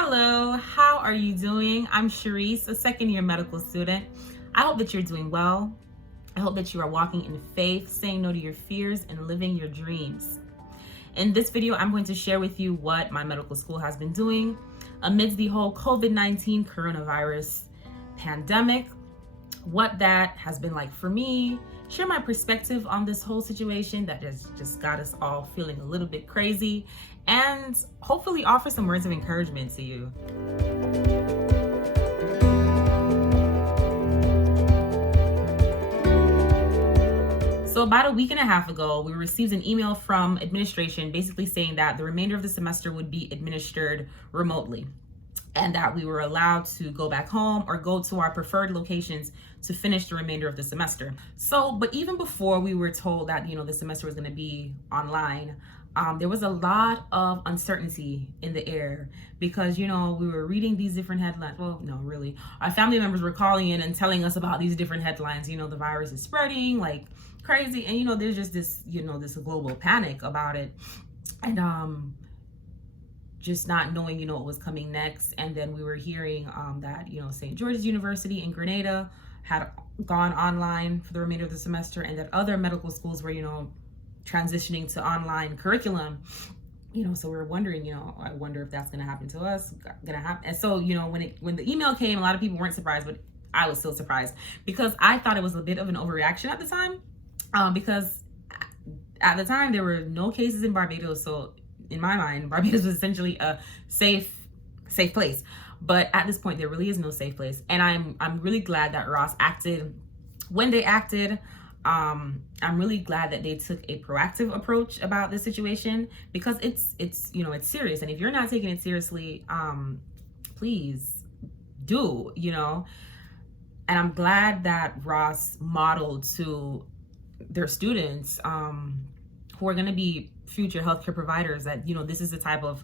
Hello, how are you doing? I'm Sharice, a second year medical student. I hope that you're doing well. I hope that you are walking in faith, saying no to your fears, and living your dreams. In this video, I'm going to share with you what my medical school has been doing amidst the whole COVID-19 coronavirus pandemic, what that has been like for me, share my perspective on this whole situation that has just got us all feeling a little bit crazy, and hopefully offer some words of encouragement to you. So about a week and a half ago, we received an email from administration basically saying that the remainder of the semester would be administered remotely, and that we were allowed to go back home or go to our preferred locations to finish the remainder of the semester. But even before we were told that, the semester was going to be online, there was a lot of uncertainty in the air because, we were reading these different headlines. Well, no, really. Our family members were calling in and telling us about these different headlines. The virus is spreading like crazy. And, there's just this, this global panic about it. And, just not knowing, what was coming next. And then we were hearing that, St. George's University in Grenada had gone online for the remainder of the semester, and that other medical schools were, transitioning to online curriculum. So we were wondering, I wonder if that's going to happen to us, And so, when the email came, a lot of people weren't surprised, but I was still surprised because I thought it was a bit of an overreaction at the time, because at the time there were no cases in Barbados. So in my mind, Barbados was essentially a safe place. But at this point, there really is no safe place. And I'm really glad that Ross acted when they acted. I'm really glad that they took a proactive approach about this situation, because it's serious. And if you're not taking it seriously, please do, And I'm glad that Ross modeled to their students, who are going to be future healthcare providers, that, this is the type of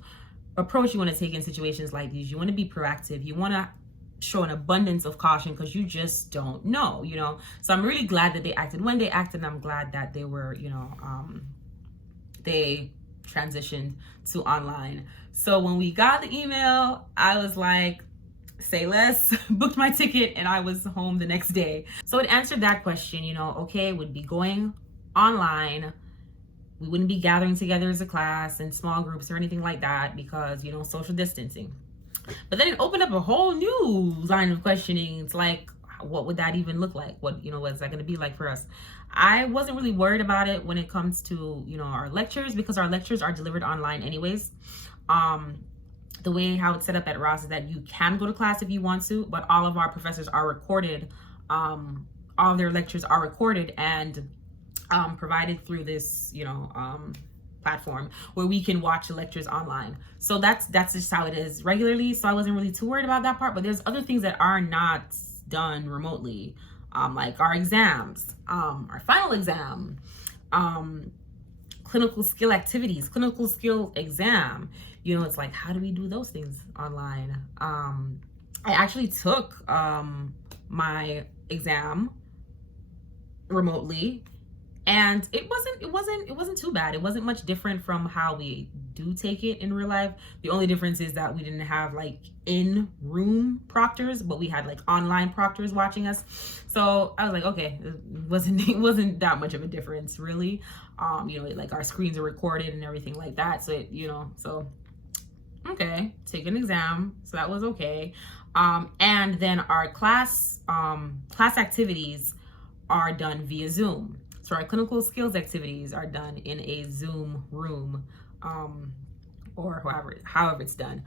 approach you want to take in situations like these. You want to be proactive. You want to show an abundance of caution because you just don't know, So I'm really glad that they acted when they acted. And I'm glad that they were, they transitioned to online. So when we got the email, I was like, say less, booked my ticket, and I was home the next day. So it answered that question, okay, would be going online. We wouldn't be gathering together as a class in small groups or anything like that because, social distancing. But then it opened up a whole new line of questioning. It's like, what would that even look like? What's that going to be like for us? I wasn't really worried about it when it comes to, our lectures, because our lectures are delivered online anyways. The way how it's set up at Ross is that you can go to class if you want to, but all of our professors are recorded. All of their lectures are recorded and provided through this, platform where we can watch the lectures online. So that's just how it is regularly. So I wasn't really too worried about that part, but there's other things that are not done remotely, like our exams, our final exam, clinical skill activities, clinical skill exam. It's like, how do we do those things online? I actually took my exam remotely, and it wasn't too bad. It wasn't much different from how we do take it in real life. The only difference is that we didn't have like in-room proctors, but we had like online proctors watching us. So I was like, okay, it wasn't that much of a difference really. Like our screens are recorded and everything like that. So okay, take an exam. So that was okay. And then our class activities are done via Zoom. So our clinical skills activities are done in a Zoom room, or however it's done.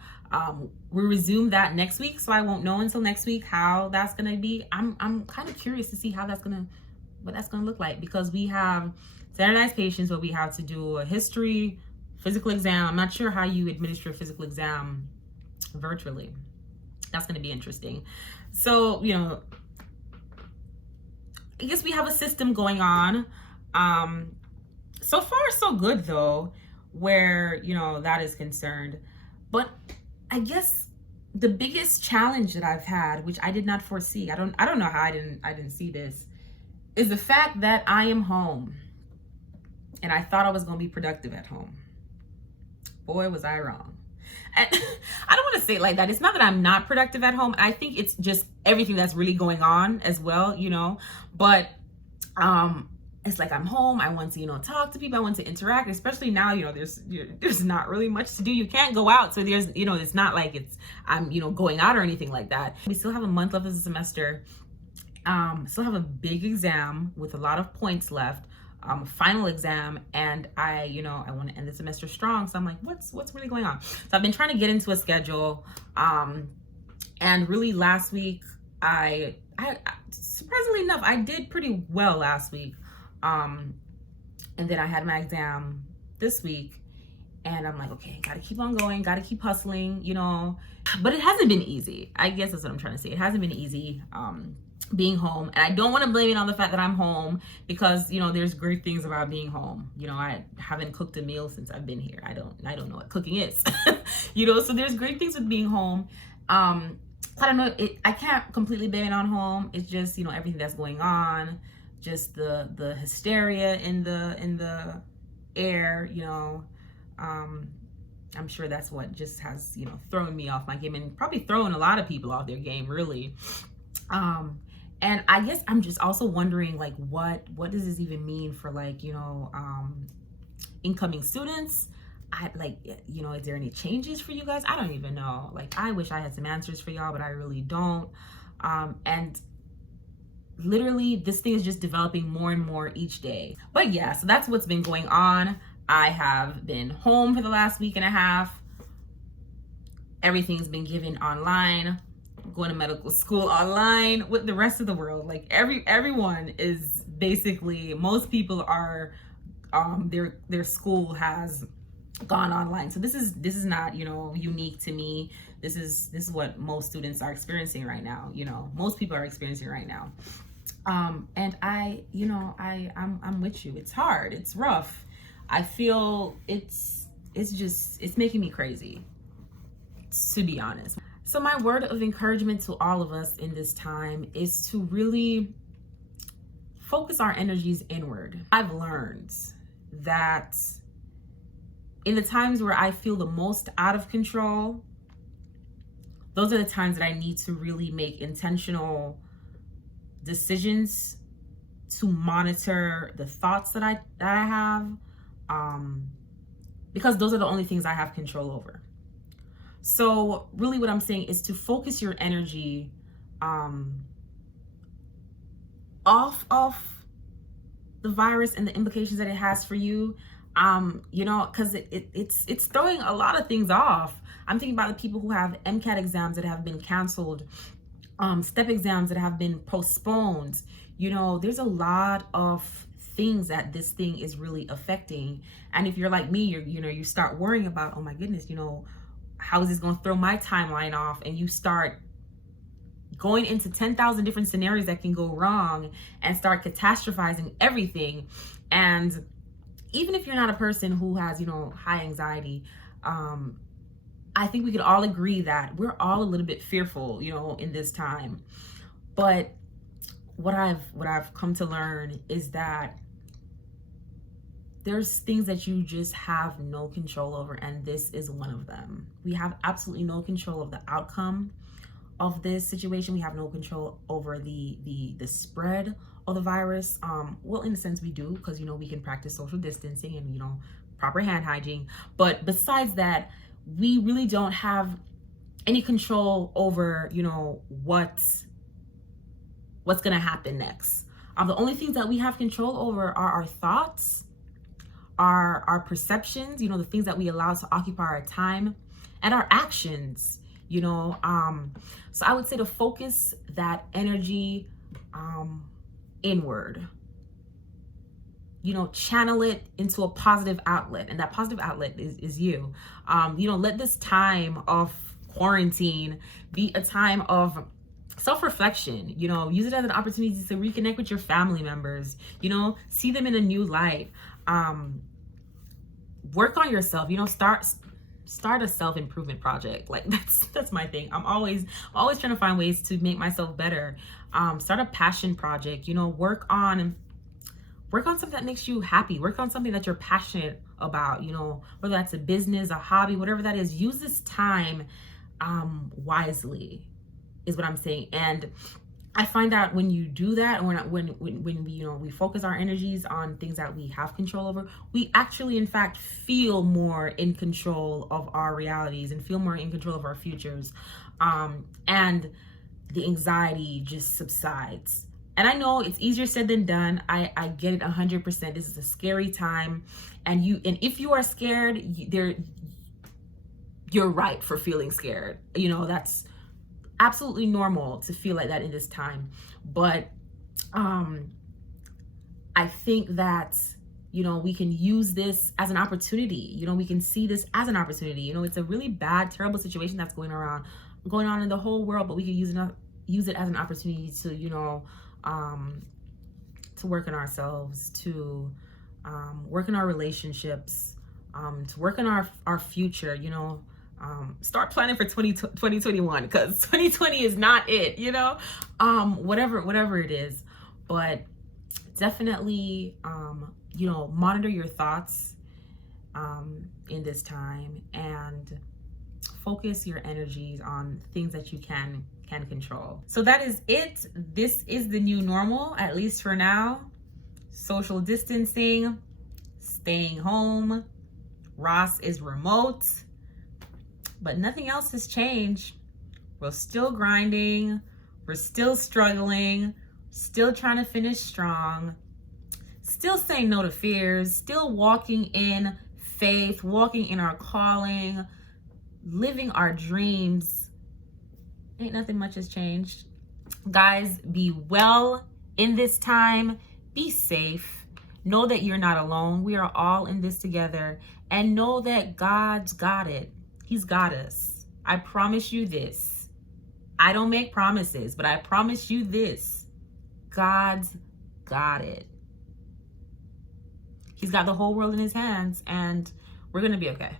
We resume that next week, so I won't know until next week how that's gonna be. I'm kind of curious to see what that's gonna look like, because we have standardized patients where we have to do a history, physical exam. I'm not sure how you administer a physical exam virtually. That's gonna be interesting. So, I guess we have a system going on. So far, so good though, where, that is concerned. But I guess the biggest challenge that I've had, which I did not foresee, I don't know how I didn't see this, is the fact that I am home. And I thought I was going to be productive at home. Boy, was I wrong. And I don't want to say it like that. It's not that I'm not productive at home. I think it's just everything that's really going on as well, but it's like I'm home. I want to, talk to people. I want to interact, especially now, there's not really much to do. You can't go out. So there's, it's not like I'm, going out or anything like that. We still have a month left of the semester. Still have a big exam with a lot of points left, final exam. And I want to end the semester strong. So I'm like, what's really going on? So I've been trying to get into a schedule. And really last week, I surprisingly enough, I did pretty well last week. And then I had my exam this week, and I'm like, okay, gotta keep on going, gotta keep hustling, but it hasn't been easy. I guess that's what I'm trying to say. It hasn't been easy, being home. And I don't want to blame it on the fact that I'm home, because, there's great things about being home. I haven't cooked a meal since I've been here. I don't know what cooking is, so there's great things with being home. I don't know. I can't completely blame it on home. It's just, everything that's going on, just the hysteria in the air, I'm sure that's what just has, thrown me off my game, and probably throwing a lot of people off their game, really. And I guess I'm just also wondering, like, what does this even mean for, like, incoming students? Is there any changes for you guys? I don't even know. Like, I wish I had some answers for y'all, but I really don't. And literally this thing is just developing more and more each day. But yeah, so that's what's been going on. I have been home for the last week and a half. Everything's been given online. Going to medical school online with the rest of the world. Like everyone is basically, most people are, their school has gone online. So this is not, unique to me. This is what most students are experiencing right now. Most people are experiencing right now. And I'm with you. It's hard. It's rough. I feel it's making me crazy, to be honest. So my word of encouragement to all of us in this time is to really focus our energies inward. I've learned that in the times where I feel the most out of control, those are the times that I need to really make intentional decisions to monitor the thoughts that I have, because those are the only things I have control over. So really what I'm saying is to focus your energy off of the virus and the implications that it has for you, because it's throwing a lot of things off. I'm thinking about the people who have MCAT exams that have been canceled, STEP exams that have been postponed. There's a lot of things that this thing is really affecting. And if you're like me, you start worrying about, oh my goodness, how is this going to throw my timeline off? And you start going into 10,000 different scenarios that can go wrong and start catastrophizing everything. And even if you're not a person who has, high anxiety, I think we could all agree that we're all a little bit fearful, in this time. But what I've come to learn is that there's things that you just have no control over, and this is one of them. We have absolutely no control of the outcome of this situation. We have no control over the spread of the virus. Well, in a sense we do, because we can practice social distancing and proper hand hygiene. But besides that, we really don't have any control over what's gonna happen next. The only things that we have control over are our thoughts, our perceptions, the things that we allow to occupy our time, and our actions. So I would say to focus that energy inward, channel it into a positive outlet, and that positive outlet is you. Let this time of quarantine be a time of self-reflection. Use it as an opportunity to reconnect with your family members, see them in a new light. Work on yourself, start a self-improvement project. Like that's my thing. I'm always trying to find ways to make myself better. Start a passion project, work on something that makes you happy. Work on something that you're passionate about, whether that's a business, a hobby, whatever that is. Use this time wisely, is what I'm saying. And I find that when you do that, and when we focus our energies on things that we have control over, we actually, in fact, feel more in control of our realities and feel more in control of our futures, and the anxiety just subsides. And I know it's easier said than done. I get it 100%. This is a scary time, and if you are scared, you're right for feeling scared. That's absolutely normal to feel like that in this time. But I think that we can use this as an opportunity. We can see this as an opportunity. It's a really bad, terrible situation that's going on in the whole world, but we can use it as an opportunity to to work on ourselves, to work in our relationships, to work on our future. Start planning for 2021, because 2020 is not it, whatever it is. But definitely, monitor your thoughts in this time, and focus your energies on things that you can control. So that is it. This is the new normal, at least for now. Social distancing, staying home. Ross is remote. But nothing else has changed. We're still grinding. We're still struggling. Still trying to finish strong. Still saying no to fears. Still walking in faith. Walking in our calling. Living our dreams. Ain't nothing much has changed. Guys, be well in this time. Be safe. Know that you're not alone. We are all in this together. And know that God's got it. He's got us. I promise you this. I don't make promises, but I promise you this. God's got it. He's got the whole world in his hands, and we're going to be okay.